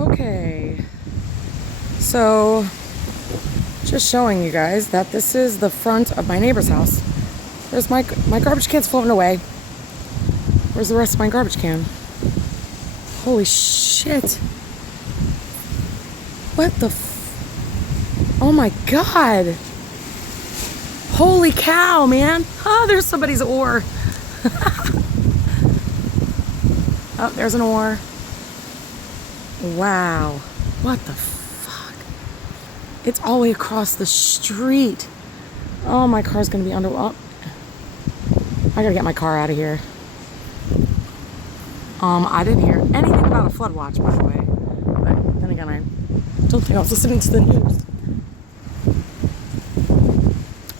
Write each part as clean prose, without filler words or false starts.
Okay, so just showing you guys that this is the front of my neighbor's house. There's my garbage can's floating away. Where's the rest of my garbage can? Holy shit. What the oh my god. Holy cow, man. Oh, there's somebody's oar. Oh, there's an oar. Wow. What the fuck? It's all the way across the street. Oh, my car's gonna be under. Oh. I gotta get my car out of here. I didn't hear anything about a flood watch, by the way. But then again, I don't think I was listening to the news.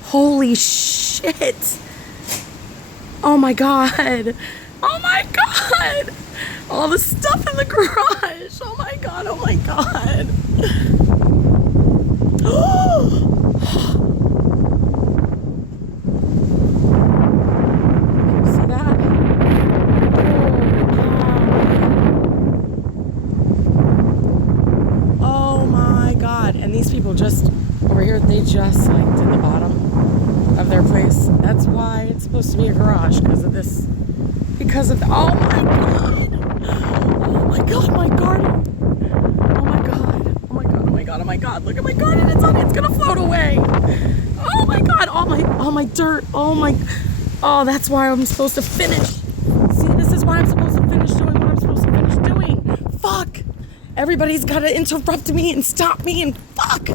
Holy shit! Oh my god! Oh my god! All the stuff in the garage! Oh my god, oh my god! Can you see that? Oh my god. And these people just, over here, they just like did the bottom of their place. That's why it's supposed to be a garage, because of this. Because of the, oh my god! Oh my god, my garden! Oh my god! Oh my god! Oh my god! Oh my god! Look at my garden! It's gonna float away! Oh my god! All my dirt! Oh, that's why I'm supposed to finish. See, this is why I'm supposed to finish doing what I'm supposed to finish doing. Fuck! Everybody's gotta interrupt me and stop me and fuck!